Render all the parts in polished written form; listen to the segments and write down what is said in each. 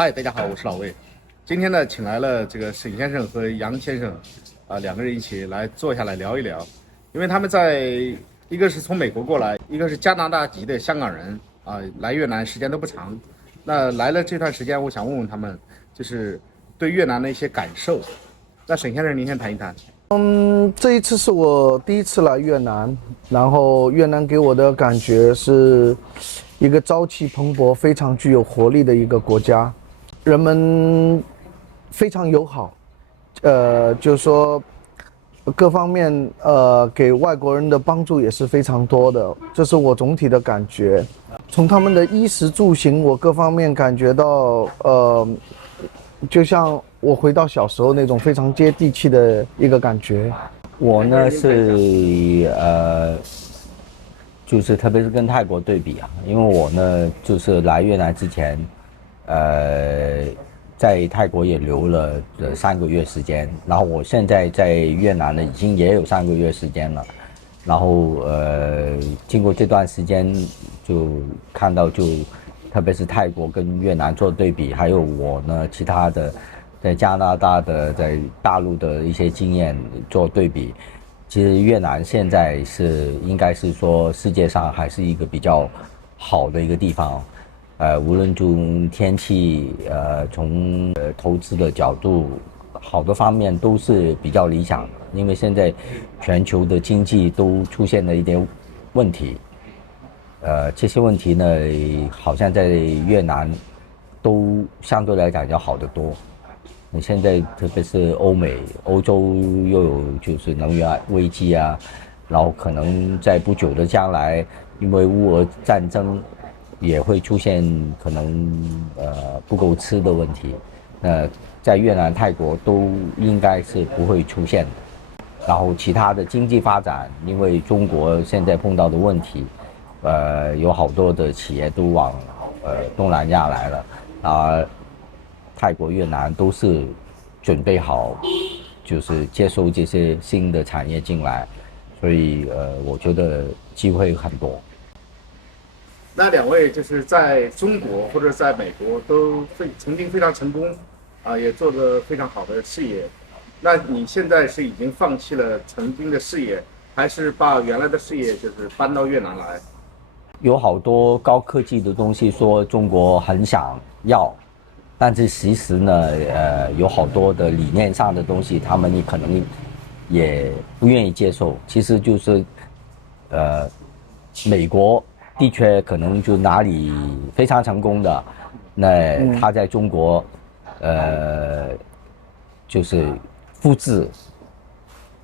嗨，大家好，我是老魏。今天呢，请来了这个沈先生和杨先生，两个人一起来坐下来聊一聊。因为他们一个是从美国过来，一个是加拿大籍的香港人来越南时间都不长。那来了这段时间，我想问问他们，就是对越南的一些感受。那沈先生，您先谈一谈。这一次是我第一次来越南，然后越南给我的感觉是一个朝气蓬勃、非常具有活力的一个国家，人们非常友好，就是说各方面给外国人的帮助也是非常多的，这是我总体的感觉。从他们的衣食住行，我各方面感觉到就像我回到小时候那种非常接地气的一个感觉。我呢是就是特别是跟泰国对比啊，因为我呢就是来越南之前，在泰国也留了3个月时间，然后我现在在越南呢已经也有3个月时间了，然后经过这段时间就看到特别是泰国跟越南做对比，还有我呢其他的在加拿大的在大陆的一些经验做对比，其实越南现在应该是说世界上还是一个比较好的一个地方，无论从天气从投资的角度，好多方面都是比较理想的，因为现在全球的经济都出现了一点问题。这些问题呢，好像在越南都相对来讲要好得多。你现在特别是欧洲又有就是能源危机啊，然后可能在不久的将来，因为乌俄战争也会出现可能不够吃的问题。在越南、泰国都应该是不会出现的。然后其他的经济发展，因为中国现在碰到的问题。有好多的企业都往东南亚来了，泰国、越南都是准备好，就是接受这些新的产业进来，所以我觉得机会很多。那两位就是在中国或者在美国都曾经非常成功，也做得非常好的事业。那你现在是已经放弃了曾经的事业，还是把原来的事业就是搬到越南来？有好多高科技的东西说中国很想要，但是其实呢，有好多的理念上的东西，他们可能也不愿意接受。其实就是，美国的确可能就哪里非常成功的，那他在中国，就是复制，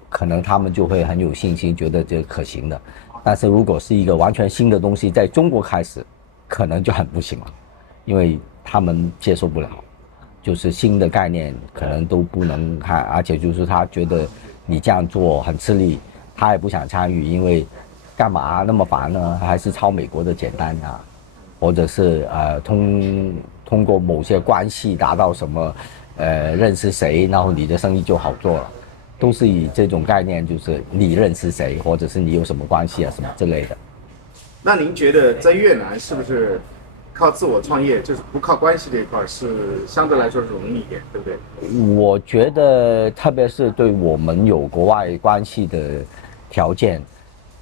可能他们就会很有信心，觉得这可行的。但是如果是一个完全新的东西在中国开始，可能就很不行了，因为他们接受不了，就是新的概念可能都不能看，而且就是他觉得你这样做很吃力，他也不想参与，因为干嘛那么烦呢？还是抄美国的简单啊，或者是通过某些关系达到什么认识谁，然后你的生意就好做了。都是以这种概念，就是你认识谁，或者是你有什么关系啊，什么之类的。那您觉得在越南是不是靠自我创业，就是不靠关系这一块，是相对来说是容易一点，对不对？我觉得，特别是对我们有国外关系的条件，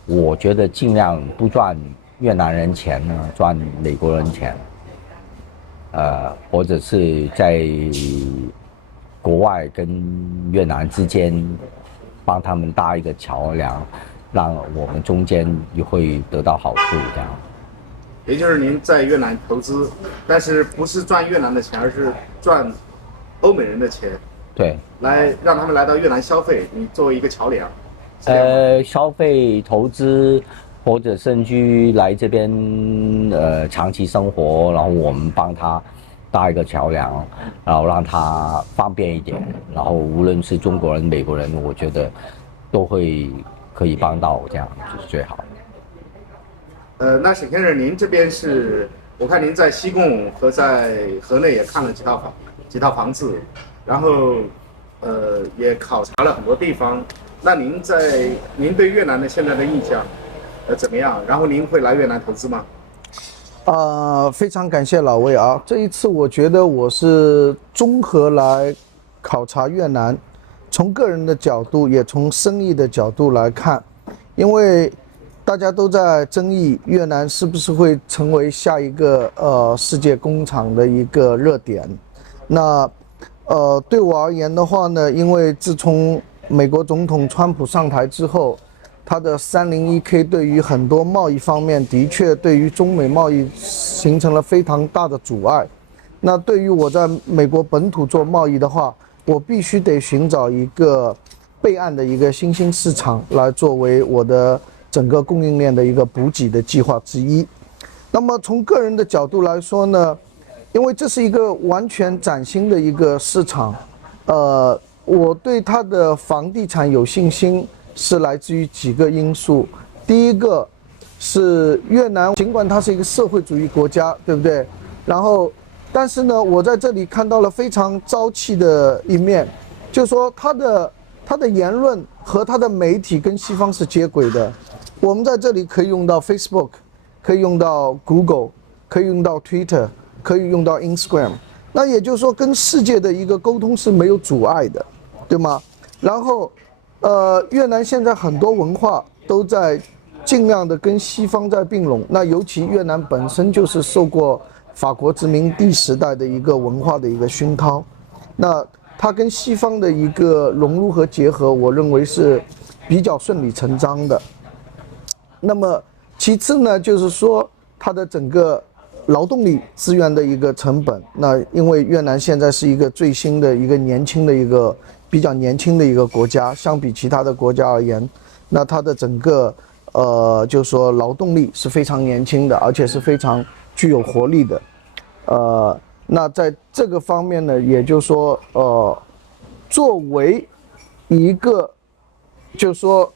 我觉得尽量不赚越南人钱呢，赚美国人钱，或者是在国外跟越南之间帮他们搭一个桥梁，让我们中间也会得到好处，这样。也就是您在越南投资，但是不是赚越南的钱，而是赚欧美人的钱，对，来让他们来到越南消费，你作为一个桥梁。消费、投资，或者甚至来这边长期生活，然后我们帮他搭一个桥梁，然后让他方便一点，然后无论是中国人、美国人，我觉得都可以帮到，这样就是最好。那沈先生，您这边我看您在西贡和在河内也看了几套房子，然后也考察了很多地方。那您对越南的现在的印象怎么样？然后您会来越南投资吗？非常感谢老魏啊！这一次我觉得我是综合来考察越南，从个人的角度，也从生意的角度来看，因为大家都在争议越南是不是会成为下一个世界工厂的一个热点。那对我而言的话呢，因为自从美国总统川普上台之后，它的301K 对于很多贸易方面的确对于中美贸易形成了非常大的阻碍。那对于我在美国本土做贸易的话，我必须得寻找一个备案的一个新兴市场来作为我的整个供应链的一个补给的计划之一。那么从个人的角度来说呢，因为这是一个完全崭新的一个市场，我对它的房地产有信心。是来自于几个因素，第一个是越南，尽管它是一个社会主义国家，对不对？然后，但是呢，我在这里看到了非常朝气的一面，就是说它的言论和它的媒体跟西方是接轨的。我们在这里可以用到 Facebook， 可以用到 Google， 可以用到 Twitter， 可以用到 Instagram。那也就是说，跟世界的一个沟通是没有阻碍的，对吗？然后。越南现在很多文化都在尽量的跟西方在并拢，那尤其越南本身就是受过法国殖民地时代的一个文化的一个熏陶，那它跟西方的一个融入和结合，我认为是比较顺理成章的。那么其次呢，就是说它的整个劳动力资源的一个成本，那因为越南现在是一个最新的一个年轻的一个比较年轻的一个国家，相比其他的国家而言，那它的整个就是说劳动力是非常年轻的，而且是非常具有活力的。那在这个方面呢，也就是说作为一个就是说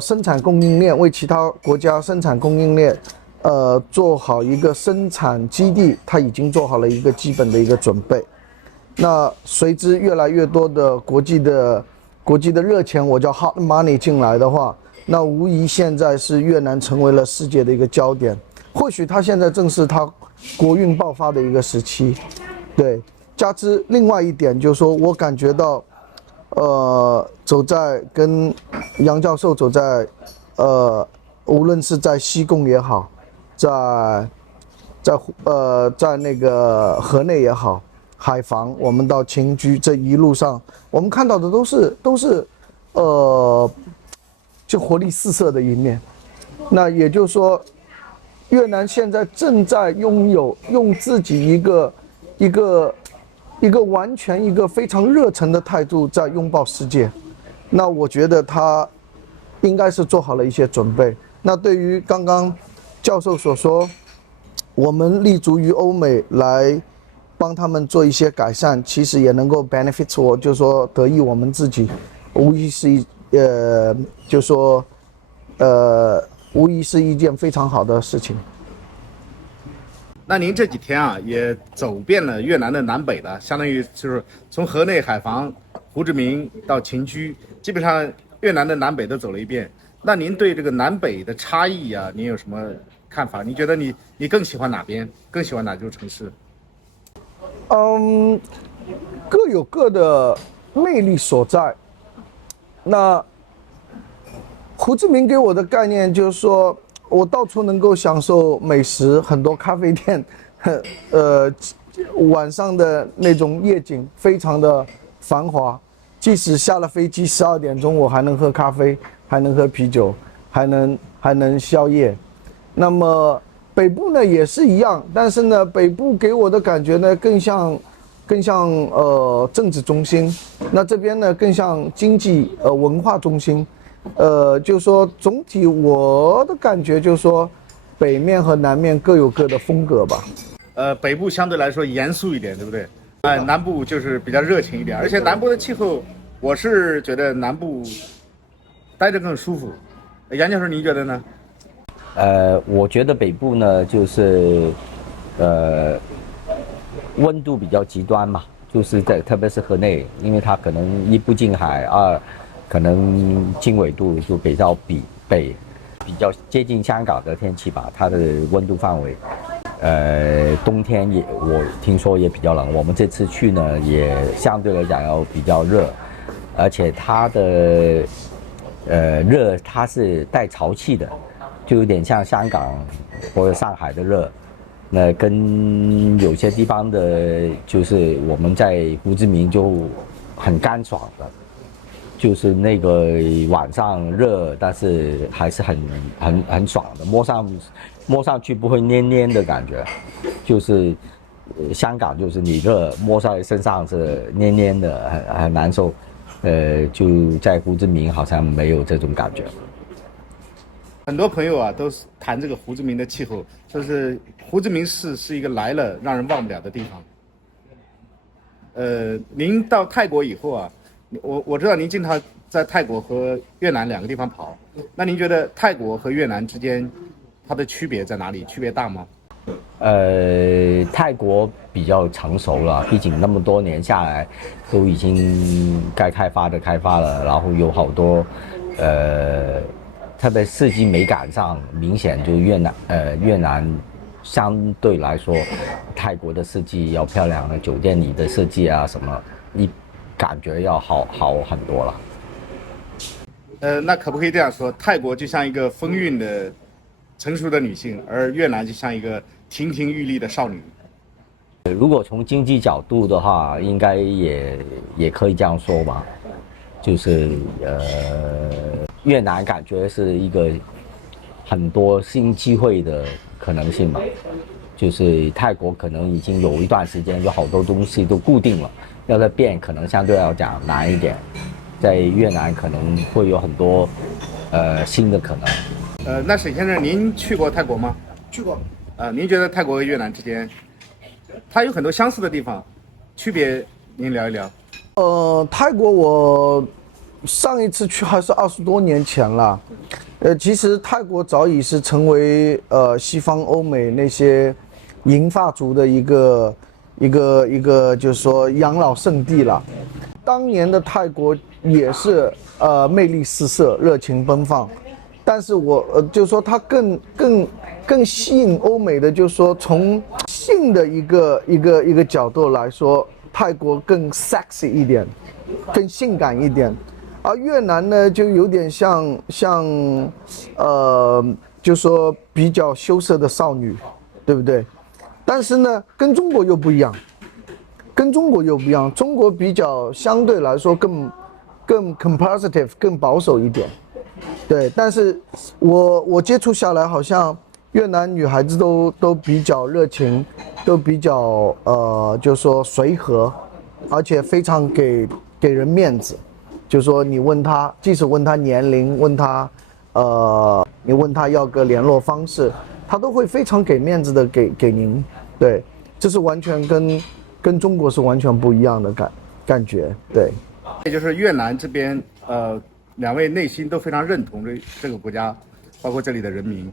生产供应链，为其他国家生产供应链做好一个生产基地，它已经做好了一个基本的一个准备。那随之越来越多的国际的热钱，我叫 hot money 进来的话，那无疑现在是越南成为了世界的一个焦点。或许它现在正是它国运爆发的一个时期，对。加之另外一点就是说，我感觉到，走在跟杨教授走在，无论是在西贡也好，在那个河内也好。海防，我们到秦居这一路上，我们看到的都是，就活力四射的一面。那也就是说，越南现在正在用自己一个完全一个非常热忱的态度在拥抱世界。那我觉得他应该是做好了一些准备。那对于刚刚教授所说，我们立足于欧美来帮他们做一些改善，其实也能够 benefit 我，就是说得益我们自己，无疑是就是说无疑是一件非常好的事情。那您这几天啊，也走遍了越南的南北了，相当于就是从河内、海防、胡志明到秦居，基本上越南的南北都走了一遍。那您对这个南北的差异啊，您有什么看法？你觉得你更喜欢哪边？更喜欢哪座城市？各有各的魅力所在。那胡志明给我的概念就是说，我到处能够享受美食，很多咖啡店，晚上的那种夜景非常的繁华。即使下了飞机12点钟，我还能喝咖啡，还能喝啤酒，还能宵夜。那么北部呢也是一样，但是呢，北部给我的感觉呢更像政治中心，那这边呢更像经济文化中心，就是说总体我的感觉就是说，北面和南面各有各的风格吧。北部相对来说严肃一点，对不对？南部就是比较热情一点，而且南部的气候，我是觉得南部待着更舒服。杨教授，您觉得呢？我觉得北部呢，就是温度比较极端嘛，就是特别是河内，因为它可能一不近海，二可能经纬度就比较接近香港的天气吧，它的温度范围。冬天我听说也比较冷。我们这次去呢，也相对来讲要比较热，而且它的热它是带潮气的，就有点像香港或者上海的热。那跟有些地方的，就是我们在胡志明就很干爽的，就是那个晚上热，但是还是很爽的，摸上去不会黏黏的感觉，就是香港就是你热摸在身上是黏黏的，很难受，就在胡志明好像没有这种感觉。很多朋友啊都是谈这个胡志明的气候，说是胡志明市是一个来了让人忘不了的地方。您到泰国以后啊，我知道您经常在泰国和越南两个地方跑，那您觉得泰国和越南之间它的区别在哪里？区别大吗？泰国比较成熟了，毕竟那么多年下来，都已经该开发的开发了，然后有好多特别四季美感上明显就越南相对来说，泰国的四季要漂亮的，酒店里的设计啊什么，你感觉要好很多了。那可不可以这样说，泰国就像一个风韵的成熟的女性，而越南就像一个亭亭玉立的少女？如果从经济角度的话，应该也可以这样说吧，就是越南感觉是一个很多新机会的可能性嘛，就是泰国可能已经有一段时间有好多东西都固定了，要再变可能相对来讲难一点，在越南可能会有很多新的可能。那沈先生，您去过泰国吗？去过。您觉得泰国和越南之间，它有很多相似的地方，区别您聊一聊。泰国我上一次去还是20多年前了。其实泰国早已是成为西方欧美那些银发族的一个就是说养老圣地了。当年的泰国也是魅力四射，热情奔放，但是我就是说它更吸引欧美的，就是说从性的一个角度来说，泰国更 sexy 一点，更性感一点。而越南呢，就有点像就说比较羞涩的少女，对不对？但是呢，跟中国又不一样，中国比较相对来说更 conservative， 更保守一点，对。但是我接触下来，好像越南女孩子都比较热情，都比较就说随和，而且非常给人面子。就说你问他，即使问他年龄，问他你问他要个联络方式，他都会非常给面子的给您。对，这是完全跟中国是完全不一样的感觉。对，也就是越南这边两位内心都非常认同这个国家，包括这里的人民。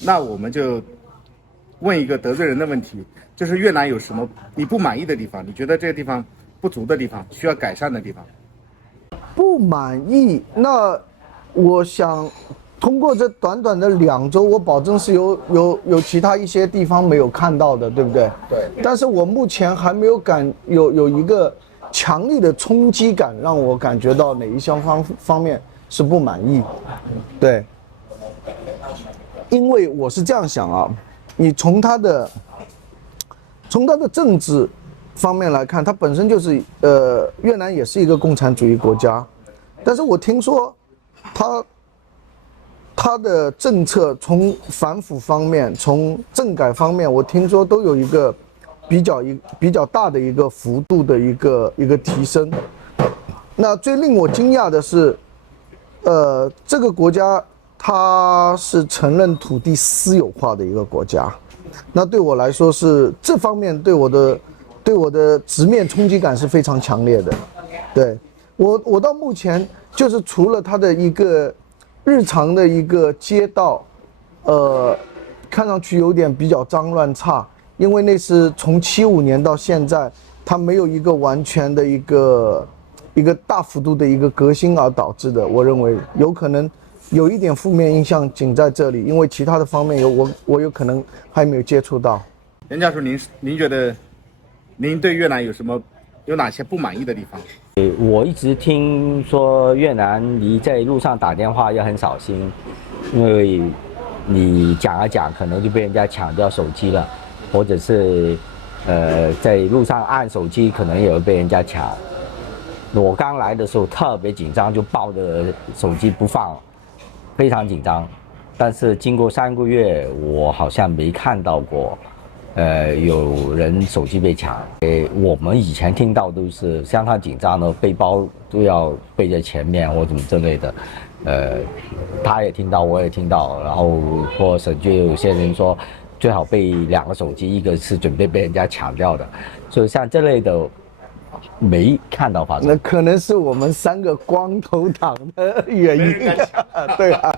那我们就问一个得罪人的问题，就是越南有什么你不满意的地方？你觉得这个地方不足的地方，需要改善的地方？不满意，那我想通过这短短的2周，我保证是有其他一些地方没有看到的，对不对？对。但是我目前还没有有一个强烈的冲击感，让我感觉到哪一项方面是不满意。对。因为我是这样想啊，你从他的政治方面来看，它本身就是越南也是一个共产主义国家，但是我听说它的政策从反腐方面，从政改方面，我听说都有一个比较大的一个幅度的一个提升。那最令我惊讶的是，这个国家它是承认土地私有化的一个国家，那对我来说是这方面对我的直面冲击感是非常强烈的。对，我到目前就是除了它的一个日常的一个街道，看上去有点比较脏乱差，因为那是从75年到现在，它没有一个完全的一个大幅度的一个革新而导致的。我认为有可能有一点负面印象仅在这里，因为其他的方面我有可能还没有接触到。任教授，您觉得您对越南有哪些不满意的地方？我一直听说越南你在路上打电话要很小心，因为你讲啊讲，可能就被人家抢掉手机了，或者是在路上按手机，可能也会被人家抢。我刚来的时候特别紧张，就抱着手机不放，非常紧张。但是经过3个月，我好像没看到过，有人手机被抢。我们以前听到都是相当紧张的，背包都要背在前面或怎么之类的。他也听到，我也听到，然后或者就有些人说，最好备2个手机，一个是准备被人家抢掉的。所以像这类的。没看到发生，那可能是我们3个光头党的原因。对啊，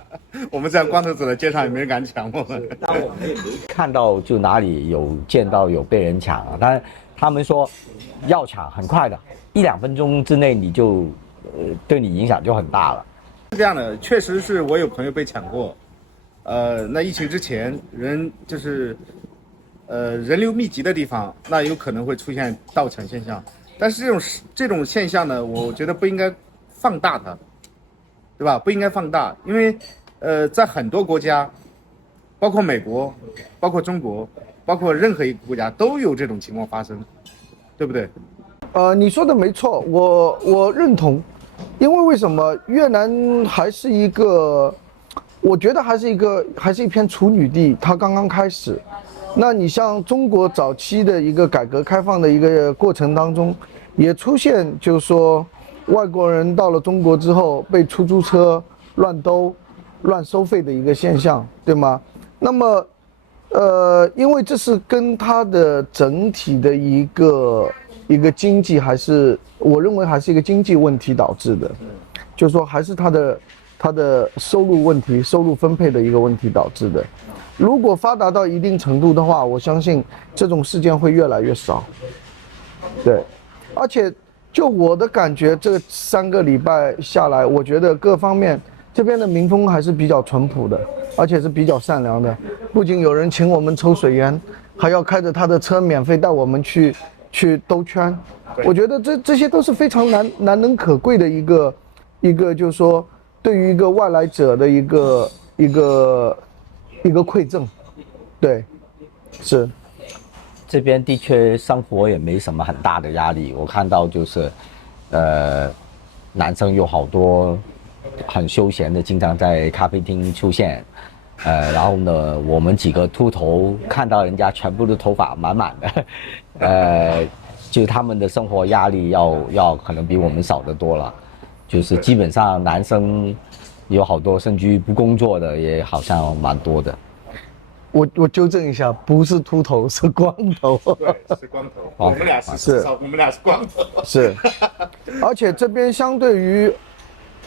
我们这样光头走在街上也没人敢抢我们。但我们也没看到就哪里有见到有被人抢啊，但他们说要抢很快的，1-2分钟之内你就对你影响就很大了。是这样的，确实是我有朋友被抢过。那疫情之前人流密集的地方，那有可能会出现盗抢现象。但是这种现象呢，我觉得不应该放大它，对吧？不应该放大，因为在很多国家，包括美国，包括中国，包括任何一个国家都有这种情况发生，对不对？你说的没错，我认同，因为什么？越南还是一个，我觉得还是一片处女地，它刚刚开始。那你像中国早期的一个改革开放的一个过程当中，也出现就是说外国人到了中国之后被出租车乱收费的一个现象，对吗？那么因为这是跟它的整体的一个经济，我认为还是一个经济问题导致的，就是说还是它的收入问题、收入分配的一个问题导致的。如果发达到一定程度的话，我相信这种事件会越来越少。对，而且就我的感觉，这3个礼拜下来，我觉得各方面这边的民风还是比较淳朴的，而且是比较善良的。不仅有人请我们抽水烟，还要开着他的车免费带我们去兜圈。我觉得这些都是非常难能可贵的一个，就是说对于一个外来者的一个馈赠。对，是。这边的确生活也没什么很大的压力，我看到就是，男生有好多很休闲的，经常在咖啡厅出现，然后呢，我们几个秃头看到人家全部的头发满满的，就他们的生活压力要可能比我们少得多了，就是基本上男生有好多甚至于不工作的也好像蛮多的。我纠正一下，不是秃头，是光头。对，是光头。我们俩是光头。是，而且这边相对于，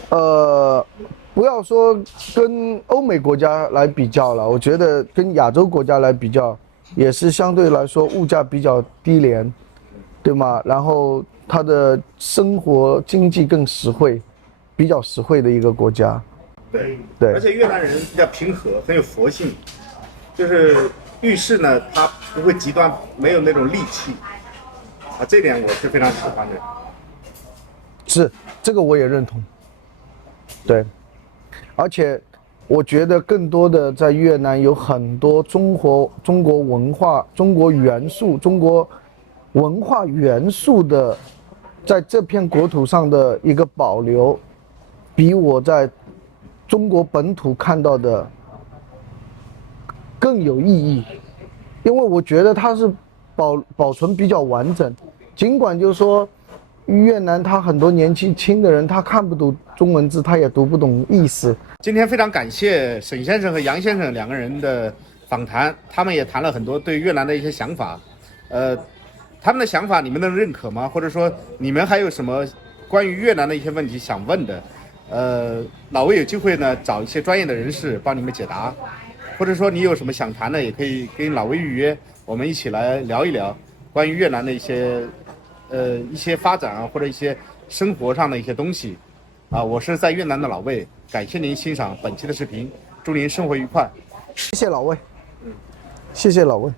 不要说跟欧美国家来比较了，我觉得跟亚洲国家来比较，也是相对来说物价比较低廉，对吗？然后它的生活经济更实惠，比较实惠的一个国家。对。对。而且越南人比较平和，很有佛性。就是遇事呢，他不会极端，没有那种戾气，这点我是非常喜欢的。是，这个我也认同。对，而且我觉得更多的在越南有很多中国文化、中国元素、中国文化元素的，在这片国土上的一个保留，比我在中国本土看到的更有意义，因为我觉得它是保存比较完整。尽管就是说越南他很多年轻的人他看不懂中文字，他也读不懂意思。今天非常感谢沈先生和杨先生2个人的访谈，他们也谈了很多对越南的一些想法。他们的想法你们能认可吗？或者说你们还有什么关于越南的一些问题想问的？老魏有机会呢找一些专业的人士帮你们解答。或者说你有什么想谈的，也可以跟老魏预约，我们一起来聊一聊关于越南的一些发展啊，或者一些生活上的一些东西啊。我是在越南的老魏，感谢您欣赏本期的视频，祝您生活愉快。谢谢老魏，谢谢老魏。